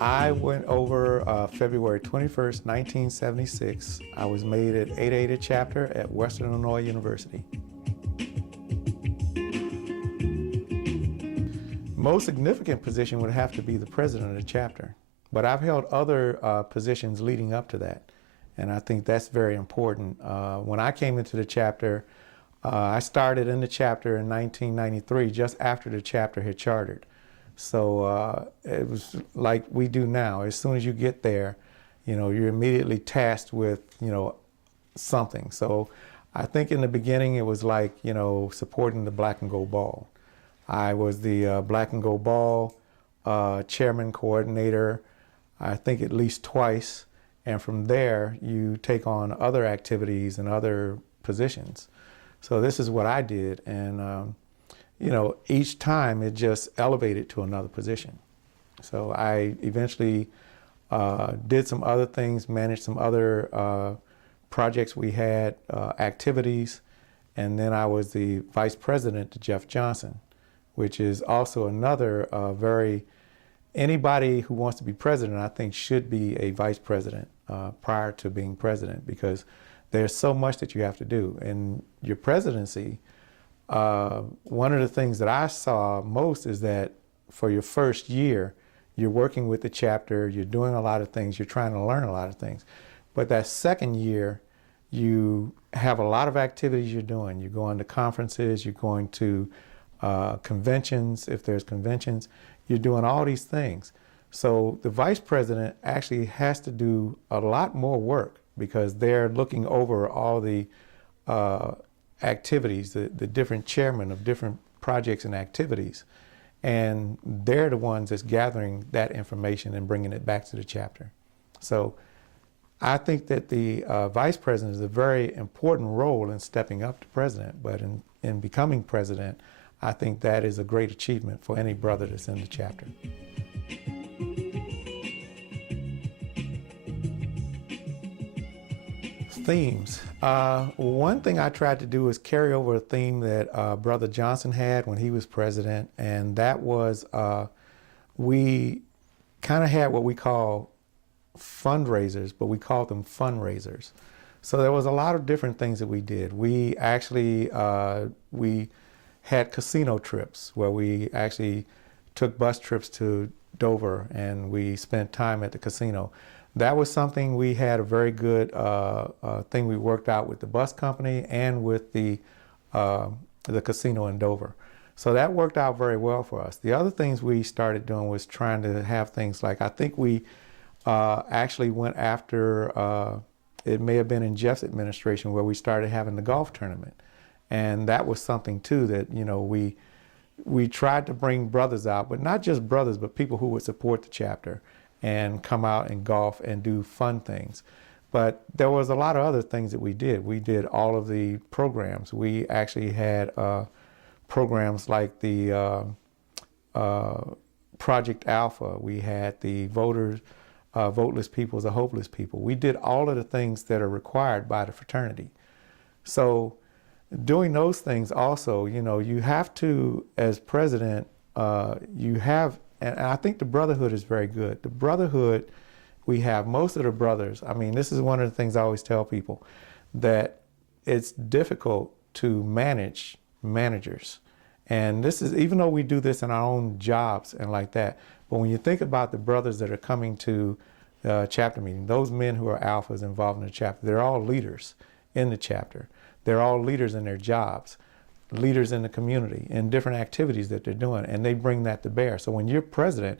I went over February 21st, 1976. I was made at 880 chapter at Western Illinois University. Most significant position would have to be the president of the chapter, but I've held other positions leading up to that, and I think that's very important. When I came into the chapter, I started in the chapter in 1993, just after the chapter had chartered. So it was like we do now. As soon as you get there, you're immediately tasked with, something. So I think in the beginning it was like, supporting the Black and Gold Ball. I was the Black and Gold Ball chairman, coordinator, I think at least twice. And from there, you take on other activities and other positions. So this is what I did. And, each time it just elevated to another position. So I eventually did some other things, managed some other projects we had, activities, and then I was the vice president to Jeff Johnson, which is also another anybody who wants to be president, I think, should be a vice president prior to being president, because there's so much that you have to do. In your presidency, one of the things that I saw most is that for your first year, you're working with the chapter, you're doing a lot of things, you're trying to learn a lot of things. But that second year, you have a lot of activities you're doing. You're going to conferences, you're going to conventions, if there's conventions, you're doing all these things. So the vice president actually has to do a lot more work, because they're looking over all the activities, the different chairmen of different projects and activities. And they're the ones that's gathering that information and bringing it back to the chapter. So I think that the vice president is a very important role in stepping up to president, but in becoming president, I think that is a great achievement for any brother that's in the chapter. Themes. One thing I tried to do is carry over a theme that Brother Johnson had when he was president, and that was we kind of had what we call fundraisers, but we called them fundraisers. So there was a lot of different things that we did. We actually we had casino trips where we actually took bus trips to Dover and we spent time at the casino. That was something we had a very good thing we worked out with the bus company and with the casino in Dover. So that worked out very well for us. The other things we started doing was trying to have things like, I think we actually went after, it may have been in Jeff's administration, where we started having the golf tournament. And that was something too that, we tried to bring brothers out, but not just brothers, but people who would support the chapter and come out and golf and do fun things. But there was a lot of other things that we did. We did all of the programs. We actually had programs like the Project Alpha. We had the voters, voteless people is a hopeless people. We did all of the things that are required by the fraternity. So doing those things also, you have to, as president, and I think the brotherhood is very good. The brotherhood, we have most of the brothers. I mean, this is one of the things I always tell people, that it's difficult to manage managers. And this is, even though we do this in our own jobs and like that, but when you think about the brothers that are coming to chapter meeting, those men who are alphas involved in the chapter, they're all leaders in the chapter. They're all leaders in their jobs, leaders in the community, in different activities that they're doing, and they bring that to bear. So when you're president,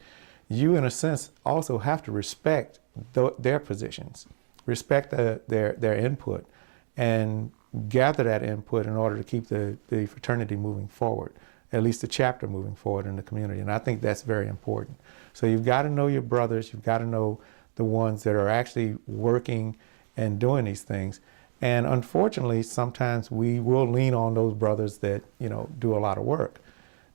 you in a sense also have to respect their positions, respect their input, and gather that input in order to keep the fraternity moving forward, at least the chapter moving forward in the community. And I think that's very important. So you've got to know your brothers, you've got to know the ones that are actually working and doing these things. And unfortunately, sometimes we will lean on those brothers that, do a lot of work.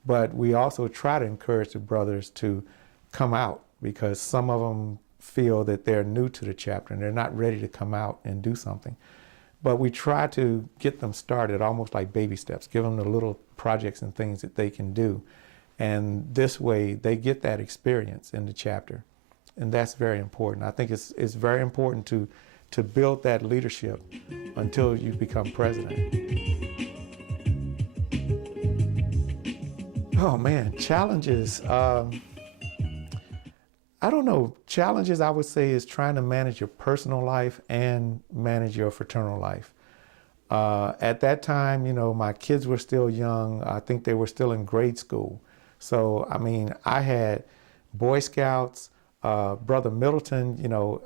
But we also try to encourage the brothers to come out, because some of them feel that they're new to the chapter and they're not ready to come out and do something. But we try to get them started almost like baby steps, give them the little projects and things that they can do. And this way they get that experience in the chapter. And that's very important. I think it's very important to build that leadership until you become president. Oh man, challenges. I don't know. Challenges, I would say, is trying to manage your personal life and manage your fraternal life. At that time, you know, my kids were still young. I think they were still in grade school. So, I mean, I had Boy Scouts, Brother Middleton, you know,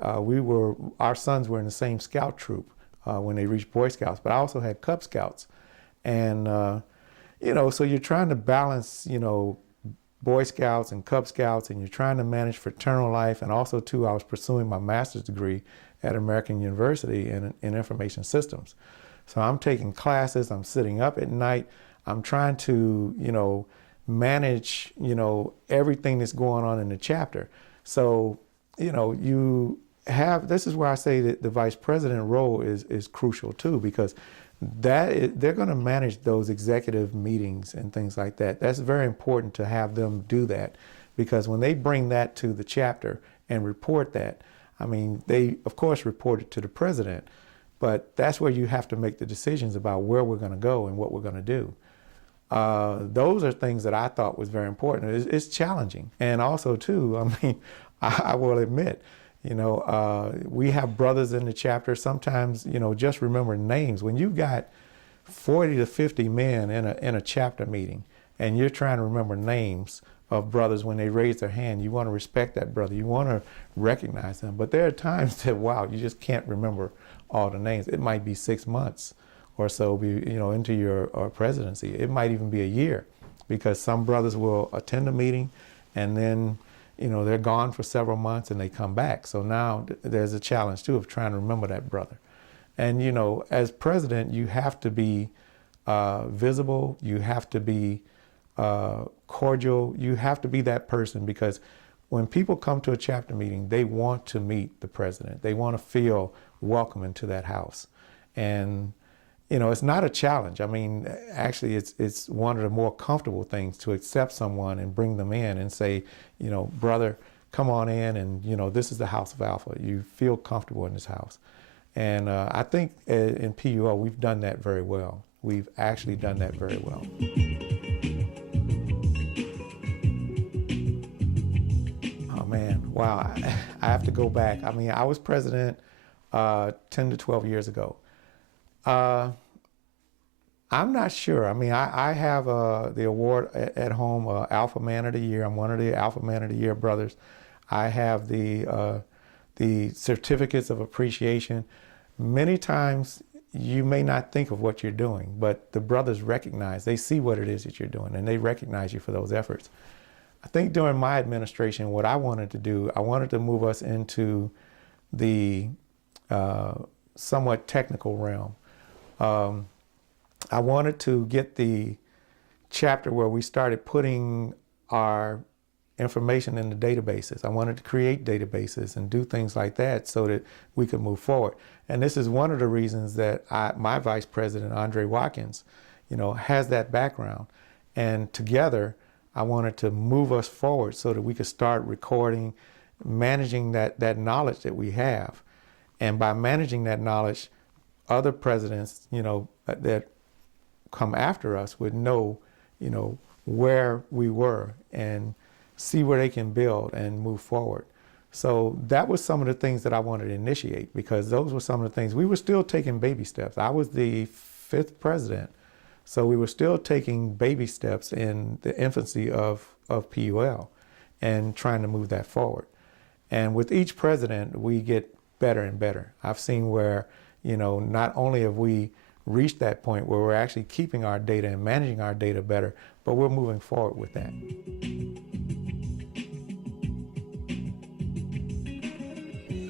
our sons were in the same scout troop when they reached Boy Scouts, but I also had Cub Scouts. And, you know, so you're trying to balance, you know, Boy Scouts and Cub Scouts, and you're trying to manage fraternal life. And also, too, I was pursuing my master's degree at American University in information systems. So I'm taking classes, I'm sitting up at night, I'm trying to, you know, manage, you know, everything that's going on in the chapter. So, you know, this is where I say that the vice president role is crucial too, because they're going to manage those executive meetings and things like that. That's very important to have them do that, because when they bring that to the chapter and report that, I mean, they of course report it to the president, but that's where you have to make the decisions about where we're going to go and what we're going to do. Those are things that I thought was very important. It's challenging. And also, too, I mean, I will admit, you know, we have brothers in the chapter. Sometimes, you know, just remember names. When you've got 40 to 50 men in a chapter meeting and you're trying to remember names of brothers when they raise their hand, you want to respect that brother. You want to recognize them. But there are times that, wow, you just can't remember all the names. It might be 6 months or so, into your presidency. It might even be a year, because some brothers will attend a meeting and then, you know, they're gone for several months and they come back. So now there's a challenge too of trying to remember that brother. And, you know, as president, you have to be visible. You have to be cordial. You have to be that person, because when people come to a chapter meeting, they want to meet the president. They want to feel welcome into that house. And, you know, it's not a challenge. I mean, actually, it's one of the more comfortable things to accept someone and bring them in and say, you know, brother, come on in, and, you know, this is the house of Alpha. You feel comfortable in this house. And I think in PUL, we've done that very well. We've actually done that very well. Oh, man, wow. I have to go back. I mean, I was president 10 to 12 years ago. I'm not sure. I mean, I have the award at home, Alpha Man of the Year. I'm one of the Alpha Man of the Year brothers. I have the certificates of appreciation. Many times you may not think of what you're doing, but the brothers recognize, they see what it is that you're doing, and they recognize you for those efforts. I think during my administration, what I wanted to do, I wanted to move us into the somewhat technical realm. I wanted to get the chapter where we started putting our information in the databases. I wanted to create databases and do things like that so that we could move forward. And this is one of the reasons that my vice president, Andre Watkins, you know, has that background. And together, I wanted to move us forward so that we could start recording, managing that knowledge that we have. And by managing that knowledge, other presidents, you know, that come after us would know, you know, where we were and see where they can build and move forward. So that was some of the things that I wanted to initiate, because those were some of the things. We were still taking baby steps. I was the 5th president, so we were still taking baby steps in the infancy of PUL and trying to move that forward. And with each president, we get better and better. I've seen where, you know, not only have we reached that point where we're actually keeping our data and managing our data better, but we're moving forward with that.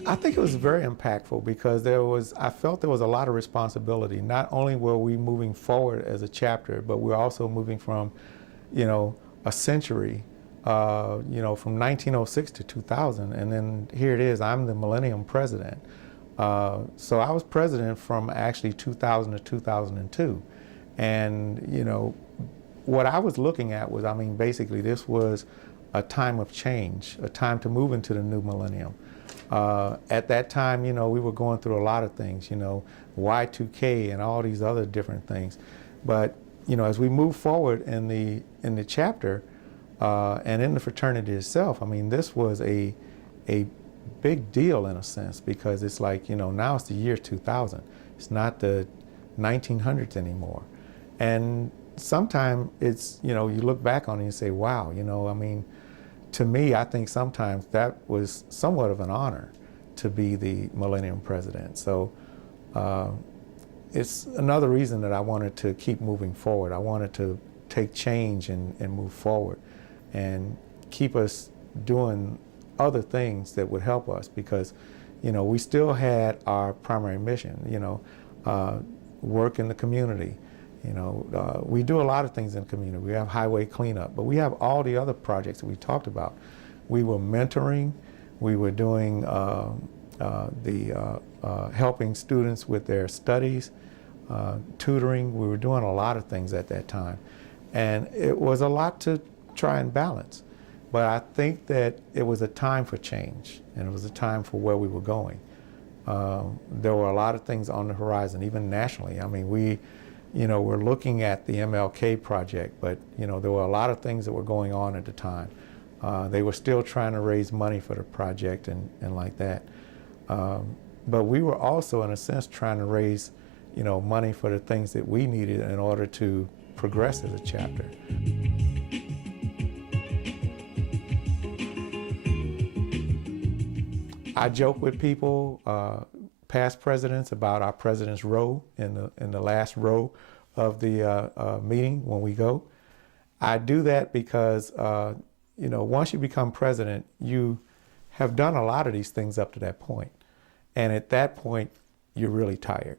I think it was very impactful, because I felt there was a lot of responsibility. Not only were we moving forward as a chapter, but we're also moving from, you know, a century, you know, from 1906 to 2000. And then here it is, I'm the millennium president. So I was president from actually 2000 to 2002. And, you know, what I was looking at was, I mean, basically this was a time of change, a time to move into the new millennium. At that time, you know, we were going through a lot of things, you know, Y2K and all these other different things. But, you know, as we move forward in the chapter and in the fraternity itself, I mean, this was a big deal in a sense, because it's like, you know, now it's the year 2000. It's not the 1900s anymore. And sometimes it's, you know, you look back on it and you say, wow, you know, I mean, to me, I think sometimes that was somewhat of an honor to be the Millennium President. So it's another reason that I wanted to keep moving forward. I wanted to take change and move forward and keep us doing other things that would help us, because, you know, we still had our primary mission, you know, work in the community. You know, we do a lot of things in the community. We have highway cleanup, but we have all the other projects that we talked about. We were mentoring, we were doing helping students with their studies, tutoring. We were doing a lot of things at that time. And it was a lot to try and balance. But I think that it was a time for change, and it was a time for where we were going. There were a lot of things on the horizon, even nationally. I mean, you know, we're looking at the MLK project, but, you know, there were a lot of things that were going on at the time. They were still trying to raise money for the project and like that. But we were also, in a sense, trying to raise, you know, money for the things that we needed in order to progress as a chapter. I joke with people, past presidents, about our president's row in the last row of the meeting when we go. I do that because, you know, once you become president, you have done a lot of these things up to that point. And at that point, you're really tired.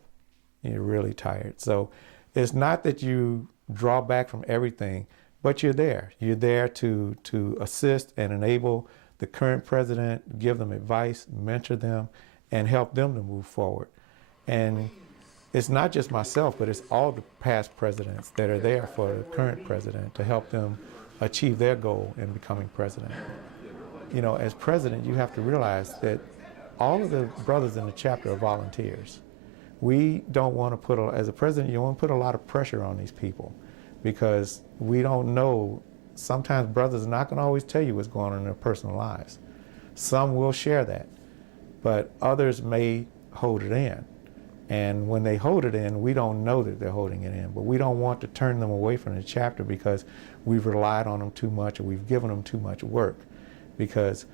You're really tired. So it's not that you draw back from everything, but you're there. You're there to assist and enable the current president, give them advice, mentor them, and help them to move forward. And it's not just myself, but it's all the past presidents that are there for the current president to help them achieve their goal in becoming president. You know, as president, you have to realize that all of the brothers in the chapter are volunteers. We don't want to put, as a president, you don't want to put a lot of pressure on these people, because we don't know. Sometimes brothers are not going to always tell you what's going on in their personal lives. Some will share that, but others may hold it in. And when they hold it in, we don't know that they're holding it in, but we don't want to turn them away from the chapter because we've relied on them too much or we've given them too much work, because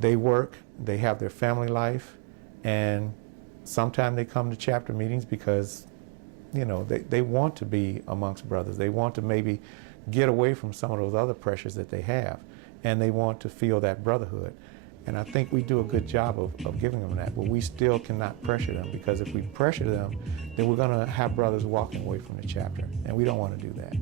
they work, they have their family life, and sometimes they come to chapter meetings because, you know, they want to be amongst brothers. They want to maybe get away from some of those other pressures that they have, and they want to feel that brotherhood. And I think we do a good job of giving them that, but we still cannot pressure them, because if we pressure them, then we're going to have brothers walking away from the chapter, and we don't want to do that.